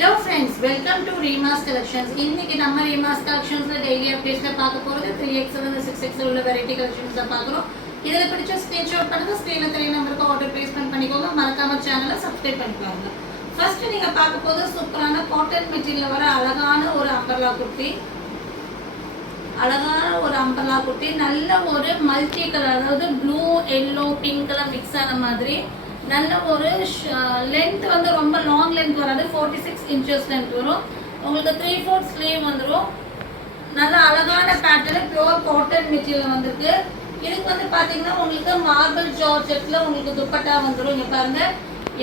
Hello friends, welcome to Reema's Collections. இன்னைக்கு நம்ம Reema's Collectionsல daily updatesல பார்க்க போறது 3XL and 6XL உள்ள variety collections தான் பார்க்கறோம். இதல பிடிச்ச ஸ்கிரீன்ஷாட் பண்ணுங்க, ஸ்கிரீன்ல தெரிய நம்பருக்கு ஆர்டர் பிளேஸ்மென்ட் பண்ணிக்கோங்க. மறக்காம சேனலை சப்ஸ்கிரைப் பண்ணிக்கோங்க. ஃபர்ஸ்ட் நீங்க பார்க்க போறது சூப்பரான காட்டன் மெட்டீரியல்ல வர அழகான ஒரு அம்பர்லா குர்த்தி. அழகான ஒரு அம்பர்லா குர்த்தி, நல்ல ஒரு மல்டி கலர், அதாவது blue, yellow, pink colour mix ஆன மாதிரி நல்ல ஒரு லென்த் வந்து ரொம்ப லாங் லென்த் வராது, 46 inches லென்த் வரும். உங்களுக்கு 3/4 ஸ்லீவ் வந்துடும். நல்ல அழகான பேட்டர்ன், பியூர் காட்டன் மெட்டீரியல் வந்திருக்கு. இதுக்கு வந்து பார்த்தீங்கன்னா உங்களுக்கு மார்பிள் ஜார்ஜெட்டில் உங்களுக்கு துப்பட்டா வந்துடும். இங்கே பாருங்க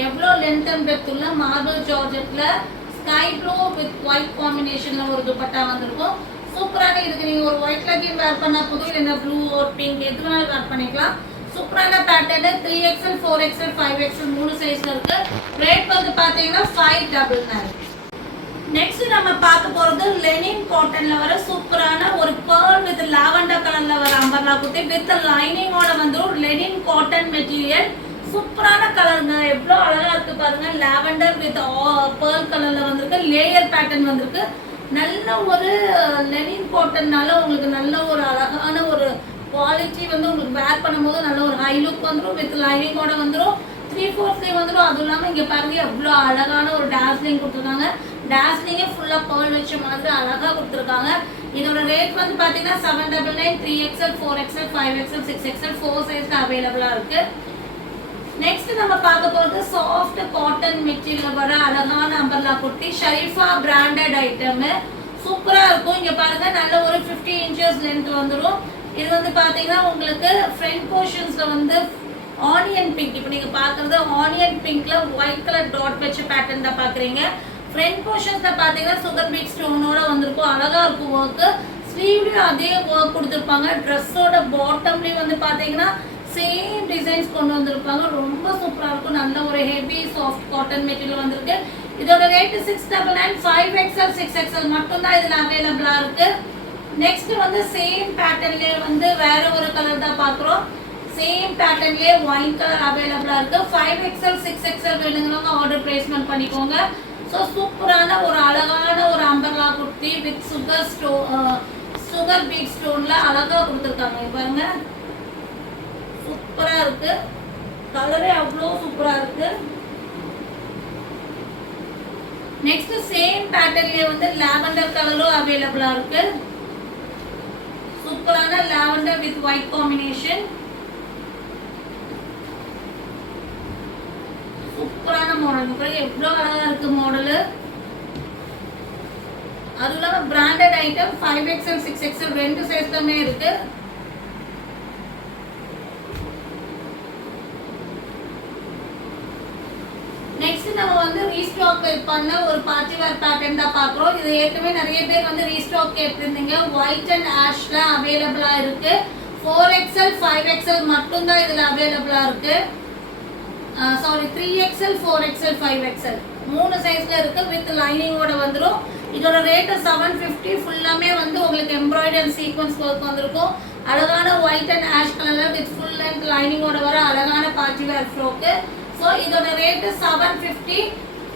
எவ்வளோ லென்த் அண்ட் பிரெத் உள்ள மார்பிள் ஜார்ஜெட்டில் ஸ்கை ப்ளூ வித் ஒயிட் காம்பினேஷனில் ஒரு துப்பட்டா வந்திருக்கும். சூப்பரான இதுக்கு நீங்கள் ஒரு ஒயிட் லெகின் வேர் பண்ணால் போதும், இல்லைன்னா ப்ளூ ஒரு பிங்க் எது வேணாலும் வேர் பண்ணிக்கலாம். சூப்பரான பேட்டர்ன் 3XL, 4XL, 5XL மூணு சைஸ்ல இருக்கு. ரேட் வந்து பாத்தீங்கன்னா 599. நெக்ஸ்ட் நம்ம பார்க்க போறது லெனின் காட்டன்ல வர சூப்பரான ஒரு pearl வித் லாவெண்டர் கலர்ல வர அம்பர்லா குர்த்தி வித் லைனிங்கோட வந்து ஒரு லெனின் காட்டன் மெட்டீரியல். சூப்பரான கலருங்க, எவ்வளவு அழகா இருக்கு பாருங்க. லாவெண்டர் வித் pearl கலர்ல வந்திருக்கு, லேயர் பேட்டர்ன் வந்திருக்கு. நல்ல ஒரு லெனின் காட்டன்னால உங்களுக்கு நல்ல ஒரு அழகான ஒரு குவாலிட்டி வந்து உங்களுக்கு வேர் பண்ணும்போது நல்ல ஒரு ஹை லுக் வந்துடும். வித் லைனிங்கோட வந்துடும், 3/4 ஸ்லீவ் வந்துடும். அதுவும் இல்லாமல் இங்கே பாருங்க எவ்வளோ அழகான ஒரு டாஸ்லிங் கொடுத்துருக்காங்க. டாஸ்லிங்கே ஃபுல்லாக பேர்ல் வச்ச மாதிரி அழகாக கொடுத்துருக்காங்க. இதோட ரேட் வந்து பார்த்தீங்கன்னா 799. 3XL, 4XL, 5XL, 6XL 4 சைஸில் அவைலபிளாக இருக்குது. நெக்ஸ்ட் நம்ம பார்க்க போகிறது சாஃப்ட் காட்டன் மெட்டீரியல் வர அழகான umbrella kurti. Sharifa branded item, சூப்பராக இருக்கும். இங்கே பாருங்க நல்ல ஒரு 50 inches லென்த் வந்துடும். இது வந்து பார்த்தீங்கன்னா உங்களுக்கு ஃப்ரண்ட் போர்ஷன்ஸில் வந்து ஆனியன் பிங்க், இப்போ நீங்கள் பார்க்குறது ஆனியன் பிங்க்கில் ஒயிட் கலர் டாட் வச்ச பேட்டர்ன் தான் பார்க்குறீங்க. ஃப்ரண்ட் போர்ஷன்ஸில் பார்த்தீங்கன்னா சுகர் பீட் ஸ்டோனோட வந்திருக்கும், அழகாக இருக்கும் ஒர்க்கு. ஸ்லீவ்லேயும் அதே ஒர்க் கொடுத்துருப்பாங்க. ட்ரெஸ்ஸோட பாட்டம்லேயும் வந்து பார்த்தீங்கன்னா சேம் டிசைன்ஸ் கொண்டு வந்திருப்பாங்க. ரொம்ப சூப்பராக இருக்கும். நல்ல ஒரு ஹெவி சாஃப்ட் காட்டன் மெட்டீரியல் வந்திருக்கு. இதோட ரேட்டு 699. 5XL, 6XL மட்டும்தான் இதில் அவைலபிளாக இருக்குது. நெக்ஸ்ட் வந்து சேம் பேட்டர்ன்லேயே வந்து வேற ஒரு கலர் தான் பார்க்குறோம். சேம் பேட்டர்ன்லேயே ஒயிட் கலர் அவைலபிளாக இருக்குது. 5XL, 6XL வேணுங்கிறவங்க ஆர்டர் பிளேஸ்மெண்ட் பண்ணிக்கோங்க. ஸோ சூப்பரான ஒரு அழகான ஒரு umbrella kurti with sugar bead ஸ்டோனில் அழகாக கொடுத்துருக்காங்க. பாருங்க சூப்பராக இருக்குது, கலரே அவ்வளோ சூப்பராக இருக்குது. நெக்ஸ்ட் சேம் பேட்டர்ன்லேயே வந்து லாவெண்டர் கலரும் அவைலபிளாக இருக்குது. சூப்பரான லாவெண்டர் வித் ஒயிட் காம்பினேஷன், சூப்பரான மாடல். எவ்வளோ அழகா இருக்கு மாடலு. அதுவும் இல்லாமல் பிராண்டட் ஐட்டம் 5XL, 6XL ரெண்டு சைஸ்லுமே இருக்கு. நெக்ஸ்ட் நம்ம வந்து ரீஸ்டாக் பண்ண ஒரு பார்ட்டி வேர் பேட்டர்ன் தான் பார்க்குறோம். இது ஏற்கனவே நிறைய பேர் வந்து ரீஸ்டாக் கேட்டிருந்தீங்க. ஒயிட் அண்ட் ஆஷ்ல அவைலபிளாக இருக்கு. 4XL, 5XL மட்டும்தான் இதில் அவைலபிளாக இருக்கு. சாரி 3XL, 4XL, 5XL மூணு சைஸ்ல இருக்கு. வித் லைனிங்கோட வந்துடும். இதோட ரேட்டு 750. ஃபுல்லாமே வந்து உங்களுக்கு எம்ப்ராய்டரி சீக்வன்ஸ் ஒர்க் வந்திருக்கும். அழகான ஒயிட் அண்ட் ஆஷ் கலர்ல வித் ஃபுல் லென்த் லைனிங்கோட வர அழகான பார்ட்டி வேர் ஃப்ராக்கு. ஸோ இதோட ரேட்டு 750.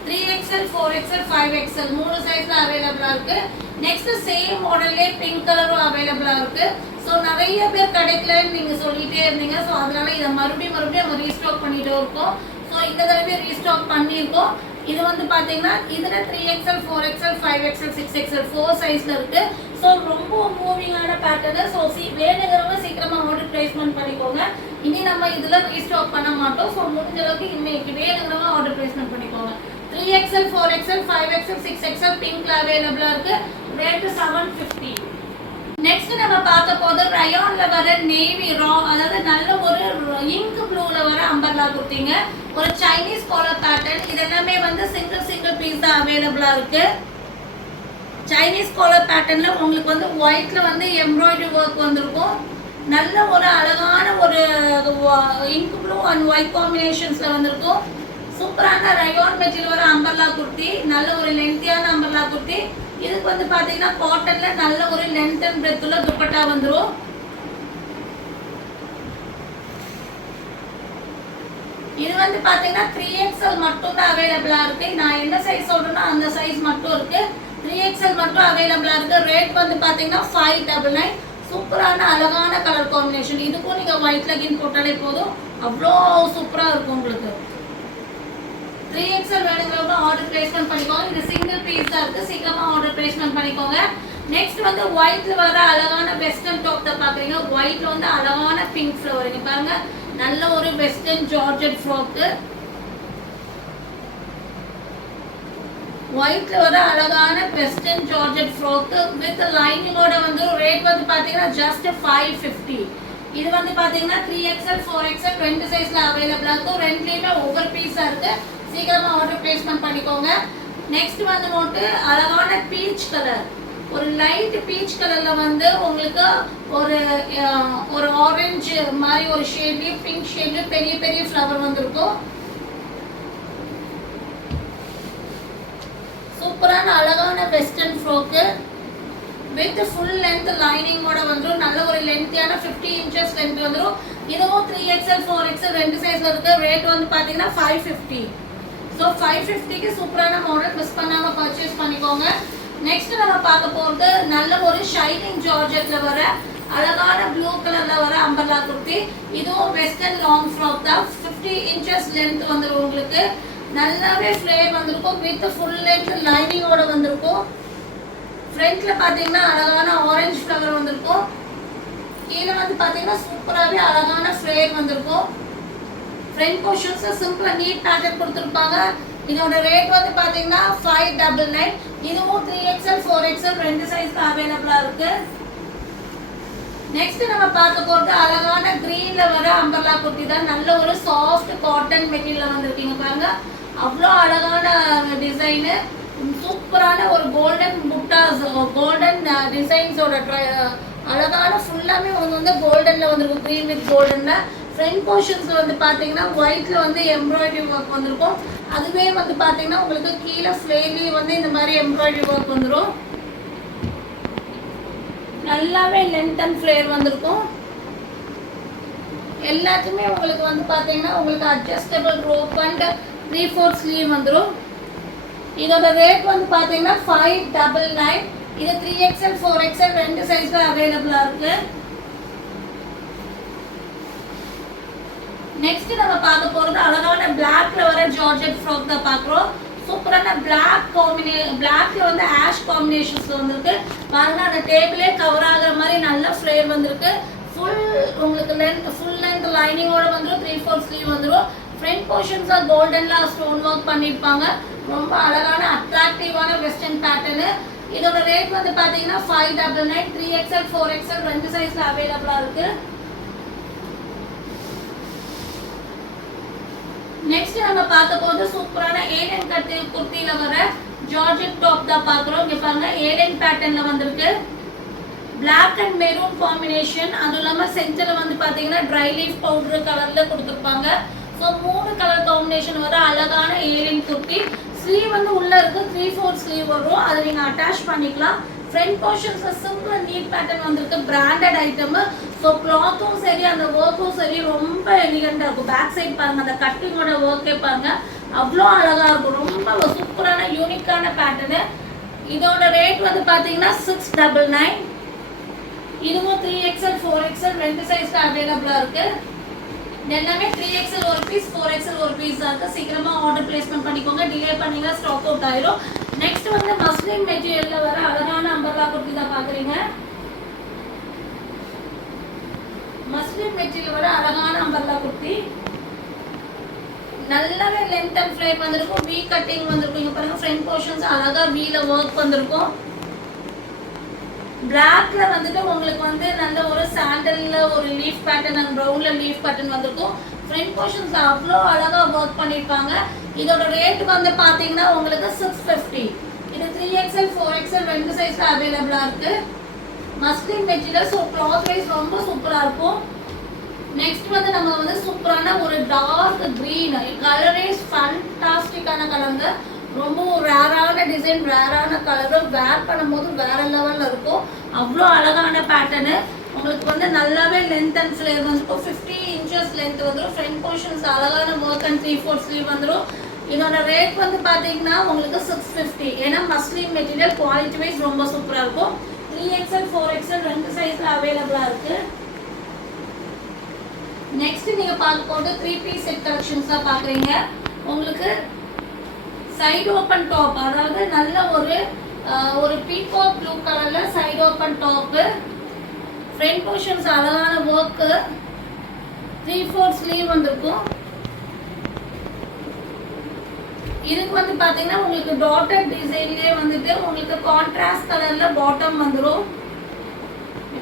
3XL, 4XL, 5XL மூணு சைஸ்ல அவைலபிளாக இருக்கு. நெக்ஸ்ட் சேம் மாடல்லே பிங்க் கலரும் அவைலபிளாக இருக்கு. ஸோ நிறைய பேர் கிடைக்கலன்னு நீங்கள் சொல்லிட்டே இருந்தீங்க. ஸோ அதனால இதை மறுபடியும் நம்ம ரீஸ்டாக் பண்ணிட்டு இருக்கோம். ஸோ இந்த தடவை ரீஸ்டாக் பண்ணியிருக்கோம். இது வந்து பார்த்தீங்கன்னா இதில் 3XL, 4XL, 5XL, 6XL 4 சைஸில் இருக்கு. ஸோ ரொம்ப மூவிங்கான பேட்டர்னு. ஸோ வேணுங்கிறவங்க சீக்கிரமாக ஆர்டர் பிளேஸ்மெண்ட் பண்ணிக்கோங்க. இனி நம்ம இதில் ரீஸ்டாக் பண்ண மாட்டோம். ஸோ முடிஞ்ச அளவுக்கு இன்னைக்கு வேணுங்கிறவங்க ஆர்டர் பிளேஸ்மெண்ட் பண்ணிக்கோங்க. 3XL, 4XL, 5XL, 6XL பிங்க்ல அவைலபிளாக இருக்கு. ரேட்டு 750. நெக்ஸ்ட் நம்ம பார்க்க போது ரயான்ல வர நேவி ரா, அதாவது நல்ல ஒரு இங்க் ப்ளூல வர அம்பர்லா குர்த்திங்க. ஒரு சைனீஸ் காலர் பேட்டர்ன். இதெல்லாமே வந்து சிங்கிள் பீஸ் தான் அவைலபிளா இருக்கு. சைனீஸ் காலர் பேட்டர்ன்ல உங்களுக்கு வந்து ஒயிட்ல வந்து எம்ப்ராய்டரி ஒர்க் வந்திருக்கும். நல்ல ஒரு அழகான ஒரு இங்க் ப்ளூ அண்ட் ஒயிட் காம்பினேஷன்ஸ்ல வந்திருக்கும். சூப்பரான ரயான் மெட்டீரியல் வர அம்பர்லா குர்த்தி, நல்ல ஒரு லென்த்தியான அம்பர்லா குர்த்தி. இதுக்கு வந்து பாத்தீங்கன்னா காட்டன்ல நல்ல ஒரு லென்த் அண்ட் பிரெத் உள்ள துப்பட்டா வந்துரும். இது வந்து பாத்தீங்கன்னா 3XL மட்டும் தான் அவைலபிளா இருக்கு. நான் என்ன சைஸ் சொல்றேன்னா அந்த சைஸ் மட்டும் இருக்கு. 3XL மட்டும் அவைலபிளா இருக்கு. ரேட் வந்து பாத்தீங்கன்னா 599. சூப்பரான அழகான கலர் காம்பினேஷன். இதுக்கும் நீங்க ஒயிட் லெகின் போட்டாலே போதும், அவ்வளோ சூப்பரா இருக்கும் உங்களுக்கு. 3XL வேணுங்கிறவங்க ஆர்டர் பிளேஸ்மெண்ட் பண்ணிக்கோங்க. இது சிங்கிள் பீஸ் தான் இருக்கு, சீக்கிரமா ஆர்டர் பிளேஸ்மெண்ட் பண்ணிக்கோங்க. நெக்ஸ்ட் வந்து ஒயிட்ல வர அழகான வெஸ்டர்ன் டாப் தான் பாக்குறீங்க. ஒயிட்ல வந்து அழகான பிங்க் ஃப்ளவர் இங்க பாருங்க, நல்ல ஒரு வெஸ்டர்ன் ஜார்ஜெட் ஃப்ராக். ஒயிட்ல வர அழகான வெஸ்டர்ன் ஜார்ஜெட் ஃப்ராக் வித் லைனிங்கோட வந்து ரேட் வந்து பாத்தீங்கன்னா ஜஸ்ட் 550. இது வந்து பாத்தீங்கன்னா 3XL 4XL ரெண்டு சைஸ்ல அவைலபிளா இருக்கும். ரெண்டுலயுமே ஒவ்வொரு பீஸா இருக்கு, சீக்கிரமா ஆர்டர் பிளேஸ்மெண்ட் பண்ணிக்கோங்க. நெக்ஸ்ட் வந்து நோட்டு அழகான பீச் கலர், ஒரு லைட் பீச் கலர்ல வந்து உங்களுக்கு ஒரு ஆரஞ்சு மாதிரி ஒரு ஷேட்லயும் பிங்க் ஷேட்லயும் பெரிய பெரிய ஃப்ளவர் வந்திருக்கும். சூப்பரான அழகான western frock with full length லைனிங்கோட வந்துடும். நல்ல ஒரு லென்த்தியான 50 இன்ச்சஸ் லென்த் வந்துடும். இதுவும் 3XL 4XL ரெண்டு சைஸ்ல இருக்கு. ரேட் வந்து பாத்தீங்கன்னா 550. ஸோ 550க்கு சூப்பரான மாடல், மிஸ் பண்ணாம பர்ச்சேஸ் பண்ணிக்கோங்க. நெக்ஸ்ட் நம்ம பார்க்க போறது நல்ல ஒரு ஷைனிங் ஜார்ஜெட்ல வர அழகான ப்ளூ கலர்ல வர அம்பர்லா குர்த்தி. இதுவும் வெஸ்டர்ன் லாங் ஃப்ராக் தான். 50 இன்ச்சஸ் லென்த் வந்துடும் உங்களுக்கு. நல்லாவே ஃப்ளேர் வந்திருக்கும் வித் ஃபுல் லென்த் லைனிங்கோட வந்திருக்கும். ஃப்ரண்ட்ல பாத்தீங்கன்னா அழகான ஆரஞ்சு ஃப்ளவர் வந்திருக்கும். கீழே வந்து பாத்தீங்கன்னா சூப்பராகவே அழகான ஃப்ளேர் வந்திருக்கும். ஃப்ரண்ட் போர்ஷன்ஸ் சிம்பிளா நீட் பேட்டர்ன் கொடுத்துருப்பாங்க. இதோட ரேட் வந்து பாத்தீங்கன்னா 599. இதுவும் 3XL 4XL ரெண்டு சைஸ்ல அவைலபிளா இருக்கு. நெக்ஸ்ட் நம்ம பார்க்க போறது அழகான கிரீன்ல வர அம்பர்லா குர்த்தி தான். நல்ல ஒரு சாஃப்ட் காட்டன் மெட்டீரியல் வந்திருக்கீங்க பாருங்க, அவ்வளோ அழகான டிசைனு. சூப்பரான ஒரு கோல்டன் புட்டாஸ், கோல்டன் டிசைன்ஸோட அழகான ஃபுல்லாமே வந்து கோல்டன்ல வந்திருக்கும், கிரீன் வித் கோல்டன்ல. ஃப்ரண்ட் போர்ஷன்ஸ் வந்து பாத்தீங்கன்னா ஒயிட்ல வந்து எம்ப்ராய்டரி ஒர்க் வந்திருக்கும். அதுவே வந்து பாத்தீங்கன்னா உங்களுக்கு கீழே ஃப்ளேர்லயே வந்து இந்த மாதிரி எம்ப்ராய்டரி ஒர்க் வந்துடும். நல்லாவே லென்த் அண்ட் ஃப்ளேர் வந்திருக்கும். எல்லாத்துக்குமே உங்களுக்கு வந்து பாத்தீங்கன்னா உங்களுக்கு அட்ஜஸ்டபிள் ரோப் அண்ட் 3/4 ஸ்லீவ் வந்துடும். இதோட ரேட் வந்து பாத்தீங்கன்னா 599. இது 3XL 4XL ரெண்டு சைஸ்ல அவைலபிளா இருக்கு. நெக்ஸ்ட் நம்ம பார்க்க போறது அழகான பிளாக்ல வர ஜார்ஜெட் ஃப்ராக் தான் பாக்குறோம். சூப்பரான பிளாக்ல வந்து ஆஷ் காம்பினேஷன்ஸ் வந்திருக்கு பாருங்க. அந்த டேபிளே கவர் ஆகுற மாதிரி நல்ல ஃப்ளேர் வந்திருக்கு. உங்களுக்கு ஃபுல் லென்த் லைனிங்கோட வந்துடும். 3/4 ஸ்லீவ் வந்துடும். ஃப்ரண்ட் போர்ஷன்ஸ் கோல்டன்ல ஸ்டோன் ஒர்க் பண்ணிருப்பாங்க. ரொம்ப அழகான அட்ராக்டிவான வெஸ்டர்ன் பேட்டர்னு. இதோட ரேட் வந்து பாத்தீங்கன்னா 599. 3XL 4XL ரெண்டு சைஸ்ல அவைலபிளா இருக்கு. நெக்ஸ்ட் நம்ம பார்க்க போது சூப்பரான ஏலியன் கட் குர்த்தில வர ஜார்ஜெட் டாப் தான் பாக்குறோம். இங்க பாருங்க, ஏலியன் பேட்டர்ன்ல வந்திருக்கு. Black and maroon combination. அது இல்லாம சென்டர்ல வந்து பாத்தீங்கன்னா ட்ரை லீஃப் பவுடர் கலர்ல கொடுத்துருப்பாங்க. ஸோ 3 கலர் காம்பினேஷன் வர அழகான ஏலியன் குர்த்தி. ஸ்லீவ் வந்து உள்ள இருக்கு, 3/4 ஸ்லீவ் வரும். அதை நீங்க அட்டாச் பண்ணிக்கலாம். ஃப்ரண்ட் போர்ஷன்ஸ்ல சிம்பிள் நீட் பேட்டர்ன் வந்திருக்கு. Branded item. ஸோ கிளாத்தும் சரி அந்த ஒர்க்கும் சரி ரொம்ப எலிகண்டா இருக்கும். பேக் சைட் பாருங்க, அந்த கட்டிங்கோட ஒர்க்கே பாருங்க, அவ்வளோ அழகா இருக்கும். ரொம்ப சூப்பரான யூனிக்கான பேட்டர்னு. இதோட ரேட் வந்து பாத்தீங்கன்னா 699. இதுவும் 3XL 4XL ரெண்டு சைஸ்ல அவைலபிளா இருக்கு. எல்லாமே 3XL ஒரு பீஸ், 4XL ஒரு பீஸ் இருக்கு. சீக்கிரமா ஆர்டர் பிளேஸ்மெண்ட் பண்ணிக்கோங்க. டிலே பண்ணீங்கன்னா ஸ்டாக் அவுட் ஆயிரும். நெக்ஸ்ட் வந்து மஸ்லின் மெட்டீரியல்ல வர அழகான அம்பர்லா குர்த்தி தான் பாக்குறீங்க. மஸ்லின் மெட்டீரியல் வர அழகான அம்பர்லா குர்த்தி. நல்லாவே லென்த் அண்ட் ஃப்ளேர் வந்திருக்கும். வி கட்டிங் வந்திருக்கும். இங்க பாருங்க, ஃப்ரண்ட் போர்ஷன்ஸ் அழகா வீல ஒர்க் வந்திருக்கும். பிளாக்ல வந்துட்டு உங்களுக்கு வந்து நல்ல ஒரு சாண்டல்ல ஒரு லீஃப் பேட்டர்ன் அண்ட் ப்ரௌன்ல லீஃப் பேட்டர்ன் வந்திருக்கும். ஃப்ரண்ட் போர்ஷன்ஸ் அவ்வளோ அழகா ஒர்க் பண்ணிருப்பாங்க. இதோட ரேட் வந்து பாத்தீங்கன்னா உங்களுக்கு 650. இது 3XL 4XL ரெண்டு சைஸ்ல அவைலபிளா இருக்கு. Muslin material. So cloth wise ரொம்ப சூப்பரா இருக்கும். நெக்ஸ்ட் வந்து நம்ம வந்து சூப்பரான ஒரு டார்க் கிரீன் கலரே ஃபண்டாஸ்டிக்கான கலருங்க. ரொம்ப ரேரான டிசைன், ரேரான கலரு. வேர் பண்ணும்போது வேற லெவல்ல இருக்கும். அவ்வளோ அழகான பேட்டர்னு. உங்களுக்கு வந்து நல்லாவே லென்த் அண்ட் ஃப்ளேர் வந்து 50 இன்ச்சஸ் லென்த் வந்துடும். ஃப்ரண்ட் போர்ஷன்ஸ் அழகான ஒர்க் அண்ட் 3/4 ஸ்லீவ் வந்துடும். இதோட ரேட் வந்து பார்த்தீங்கன்னா உங்களுக்கு 650. ஏன்னா மஸ்லின் மெட்டீரியல் குவாலிட்டி வைஸ் ரொம்ப சூப்பராக இருக்கும். 3XL 4XL ரெண்டு சைஸில் அவைலபிளாக இருக்குது. நெக்ஸ்ட் நீங்கள் பார்க்க போது 3 பீஸ் செட் கலெக்ஷன்ஸாக பார்க்குறீங்க. உங்களுக்கு சைடு ஓப்பன் டாப், அதாவது நல்ல ஒரு பீகாக் ப்ளூ கலரில் side open top, front portions அழகான ஒர்க்கு, 3/4 ஸ்லீவ் வந்திருக்கும். இதுக்கு வந்து பார்த்தீங்கன்னா உங்களுக்கு டாட்டட் டிசைன்லேயே வந்துட்டு உங்களுக்கு கான்ட்ராஸ்ட் கலரில் பாட்டம் வந்துடும்.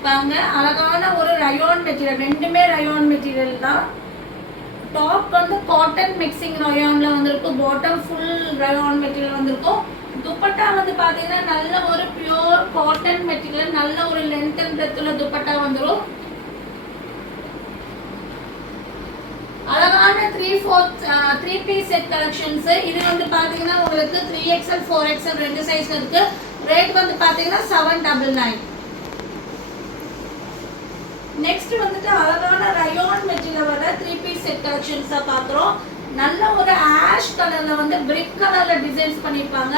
பாருங்க அழகான ஒரு ரயோன் மெட்டீரியல், ரெண்டுமே ரயோன் மெட்டீரியல் தான். டாப் வந்து காட்டன் மிக்சிங் ரயோன்ல வந்திருக்கும், பாட்டம் ஃபுல் ரயோன் மெட்டீரியல் வந்திருக்கும். துப்பட்டா வந்து பார்த்தீங்கன்னா நல்ல ஒரு பியூர் காட்டன் மெட்டீரியல், நல்ல ஒரு லென்த் அண்ட் பிரெத்ல துப்பட்டா வந்துடும். அழகான 3 பீஸ் செட் கலெக்ஷன்ஸ். இது வந்து பார்த்தீங்கன்னா உங்களுக்கு 3XL 4XL ரெண்டு சைஸ்ல இருக்கு. ரேட் வந்து பார்த்தீங்கன்னா 799. நெக்ஸ்ட் வந்துட்டு அழகான ரயோன் மெட்டீரியல் வர 3 பீஸ் செட் கலெக்ஷன்ஸா பார்க்குறோம். நல்ல ஒரு ஆஷ் கலர்ல வந்து பிரிக் கலர்ல டிசைன்ஸ் பண்ணியிருப்பாங்க.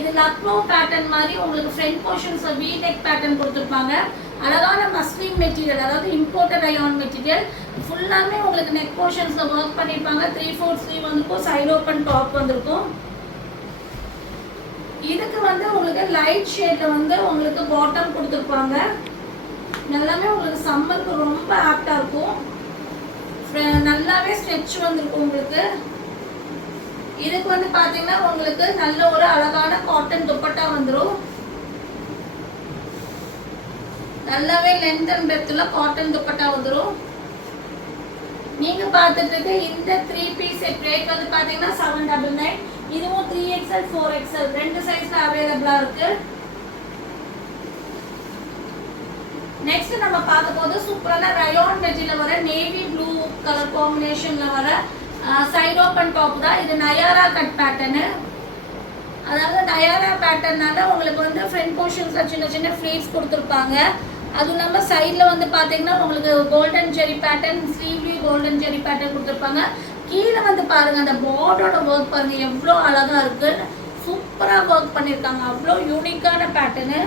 இது லக்னோ பேட்டர்ன் மாதிரி உங்களுக்கு front portions we neck pattern கொடுத்துருப்பாங்க. அழகான மஸ்லின் மெட்டீரியல், அதாவது இம்போர்ட்டட் ரயோன் மெட்டீரியல். ஃபுல்லாமே உங்களுக்கு நெக் போர்ஷன்ஸ்ல ஒர்க் பண்ணியிருப்பாங்க. 3/4 ஸ்லீவ் வந்திருக்கும், சைடு ஓப்பன் டாப் வந்திருக்கும். இதுக்கு வந்து உங்களுக்கு லைட் ஷேட்ல வந்து உங்களுக்கு பாட்டம் கொடுத்துருப்பாங்க. நல்லாவே உங்களுக்கு சம்மருக்கு ரொம்ப ஆப்டா இருக்கும். நல்லாவே ஸ்ட்ரெச் வந்திருக்கும் உங்களுக்கு. இதுக்கு வந்து பாத்தீங்கன்னா உங்களுக்கு நல்ல ஒரு அழகான காட்டன் துப்பட்டா வந்துடும். நல்லாவே லென்த் அண்ட் பிரெத்ல காட்டன் துப்பட்டா வந்துடும். நீங்க பார்த்துட்டு இருக்க இந்த 3 பீஸ் செட் ரேட் வந்து பாத்தீங்கன்னா 799. இதுவும் 3XL 4XL ரெண்டு சைஸ்ல அவைலபிளா இருக்கு. நெக்ஸ்ட் நம்ம பார்க்க போது சூப்பரான ரயோன் மெட்டீரியல் வர நேவி ப்ளூ கலர் காம்பினேஷன்ல வர சைடு ஓப்பன் டாப் தான். இது நயாரா கட் பேட்டர்னு, அதாவது நயாரா பேட்டர்னால உங்களுக்கு வந்து ஃப்ரண்ட் போர்ஷன்ஸ்ல சின்ன சின்ன ஃப்ளீட்ஸ் கொடுத்துருப்பாங்க. அதுவும் இல்லாமல் சைடில் வந்து பார்த்தீங்கன்னா உங்களுக்கு கோல்டன் ஜெரி பேட்டர்ன், ஸ்லீவ்லேயும் கோல்டன் ஜெரி பேட்டர்ன் கொடுத்துருப்பாங்க. கீழே வந்து பாருங்க அந்த பார்டரோட ஒர்க் பாருங்க எவ்வளோ அழகா இருக்கு, சூப்பராக ஒர்க் பண்ணியிருக்காங்க. அவ்வளோ யூனிக்கான பேட்டர்னு,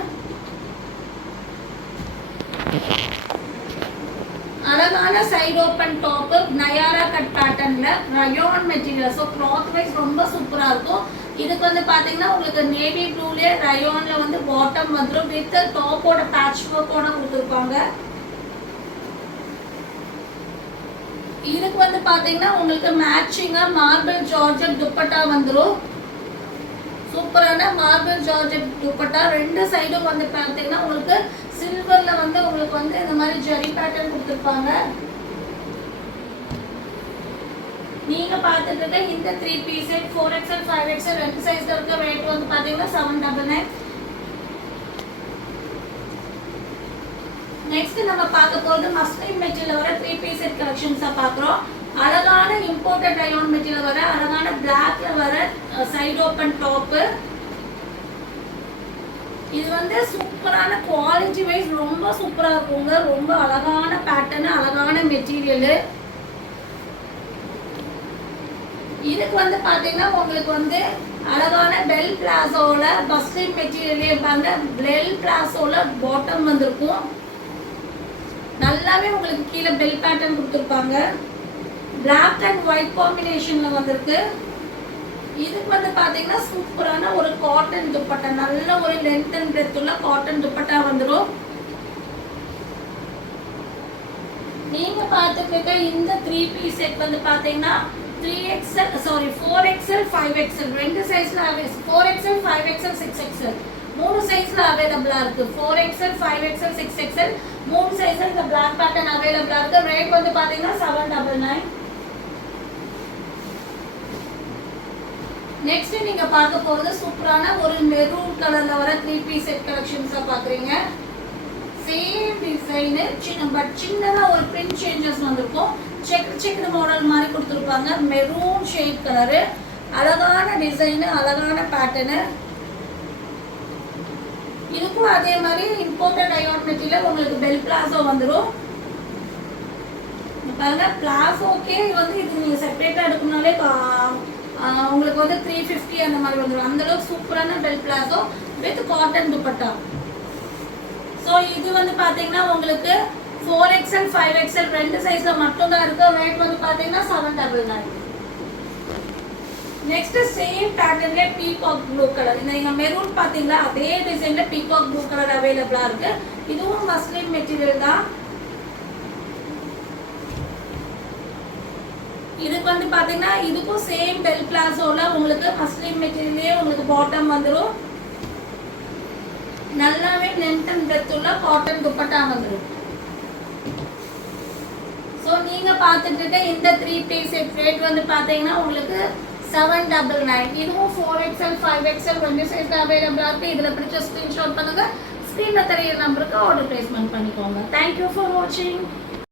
அழகான side open top Nayra cut பேட்டர்ன்ல rayon material. So cloth wise ரொம்ப சூப்பரா இருக்கும். இதுக்கு வந்து பாத்தீங்கன்னா உங்களுக்கு நேவி ப்ளூலே ரயோன்ல வந்து பாட்டம் வந்துடும் வித் டாப்போட பேட்ச் ஒர்க்கோட கொடுத்துருப்பாங்க. இதுக்கு வந்து பாத்தீங்கன்னா உங்களுக்கு மேட்சிங்கா மார்பிள் ஜார்ஜெட் துப்பட்டா வந்துடும். சூப்பரான மார்பிள் ஜார்ஜெட் துப்பட்டா. ரெண்டு சைடும் வந்து பாத்தீங்கன்னா உங்களுக்கு சில்வர்ல வந்து உங்களுக்கு வந்து இந்த மாதிரி ஜெரி பேட்டர்ன் கொடுத்துருப்பாங்க. நீங்க பார்த்துட்டு இருக்க இந்த 3 பீஸ் செட் 4XL 5XL ரெண்டு சைஸ்ல இருக்க ரேட் வந்து பாத்தீங்கன்னா 799. நெக்ஸ்ட் நம்ம பார்க்க போறது மஸ்லின் மெட்டீரியல் வர 3 பீஸ் செட் கலெக்ஷன்ஸா பார்க்குறோம். அழகான இம்போர்ட்டட் ரயோன் மெட்டீரியல் வர அழகான பிளாக்ல வர சைடு ஓப்பன் டாப். இது வந்து சூப்பரான குவாலிட்டி வைஸ் ரொம்ப சூப்பரா இருக்குங்க. ரொம்ப அழகான பேட்டர்ன், அழகான மெட்டீரியல். இதுக்கு வந்து பாத்தீங்கன்னா உங்களுக்கு வந்து அழகான பெல் பிளாசோல மஸ்லின் மெட்டீரியலே பாருங்க, பெல் பிளாசோல பாட்டம் வந்திருக்கும். நல்லாவே உங்களுக்கு கீழே பெல் பேட்டர்ன் கொடுத்துருப்பாங்க. பிளாக் அண்ட் ஒயிட் காம்பினேஷன்ல வந்திருக்கு. இதுக்கு வந்து பாத்தீங்கன்னா சூப்பரான ஒரு காட்டன் துப்பட்டா, நல்ல ஒரு லென்த் அண்ட் பிரெத் உள்ள காட்டன் துப்பட்டா வந்துடும். நீங்க பார்த்துட்டு இருக்க இந்த 3 பீஸ் செட் வந்து பாத்தீங்கன்னா 4XL 5XL ரெண்டு சைஸ்ல 4XL 5XL 6XL மூணு சைஸ்ல அவைலபிளா இருக்கு. 4XL 5XL 6XL மூணு சைஸ்ல இந்த பிளாக் பேட்டர்ன் அவைலபிளா இருக்கு. ரேட் வந்து பாத்தீங்கன்னா 799. நெக்ஸ்ட் நீங்க பார்க்க போறது சூப்பரான ஒரு மெரூன் கலர்ல வர 3 பீஸ் செட் கலெக்ஷன்ஸா பாக்குறீங்க. சேம் டிசைன் பட் சின்னதா ஒரு பிரிண்ட் சேஞ்சஸ் வந்திருக்கும். செக் மாடல் மாதிரி கொடுத்துருப்பாங்க. மெரூன் ஷேட் கலரு, அழகான டிசைன், அழகான பேட்டர்னு. இதுக்கும் அதே மாதிரி இம்போர்ட்டட் அயான் மெட்டீரியல் உங்களுக்கு பெல் பிளாசோ வந்துடும். பாருங்க பிளாசோக்கே வந்து இது நீங்கள் செப்பரேட்டாக எடுக்கணும்னாலே உங்களுக்கு வந்து 350 அந்த மாதிரி வந்துடும். அந்தளவுக்கு சூப்பரான bell palazzo with cotton dupatta. So இது வந்து பார்த்தீங்கன்னா உங்களுக்கு 4XL 5XL ரெண்டு சைஸில் மட்டும்தான் இருக்குது. ரேட் வந்து பார்த்தீங்கன்னா 799. நெக்ஸ்ட் சேம் பேட்டர்ன்ல பீகாக் ப்ளூ கலர். இந்த நீங்க மெரூன் பாத்தீங்களா, அதே டிசைன்ல பீகாக் ப்ளூ கலர் அவைலபிளா இருக்கு. இதுவும் மஸ்லின் மெட்டீரியல் தான். இதுக்கு வந்து பாத்தீங்கன்னா இதுக்கும் சேம் பெல் பிளாசோல உங்களுக்கு மஸ்லின் மெட்டீரியலே உங்களுக்கு பாட்டம் வந்துடும். நல்லாவே லென்த் அண்ட் பிரெத் உள்ள காட்டன் துப்பட்டா வந்துடும். ஸோ நீங்க பார்த்துட்டு இருக்க இந்த 3 பீஸ் செட் ரேட் வந்து பாத்தீங்கன்னா உங்களுக்கு 799. இதுவும் 4XL 5XL ரெண்டு சைஸ்ல அவைலபிளா இருக்கு. இதுல பிடிச்ச ஸ்கிரீன்ஷாட் பண்ணுங்க. ஸ்கிரீன்ல தெரியற நம்பருக்கு ஆர்டர் பிளேஸ்மெண்ட் பண்ணிக்கோங்க. தேங்க்யூ ஃபார் வாட்சிங்.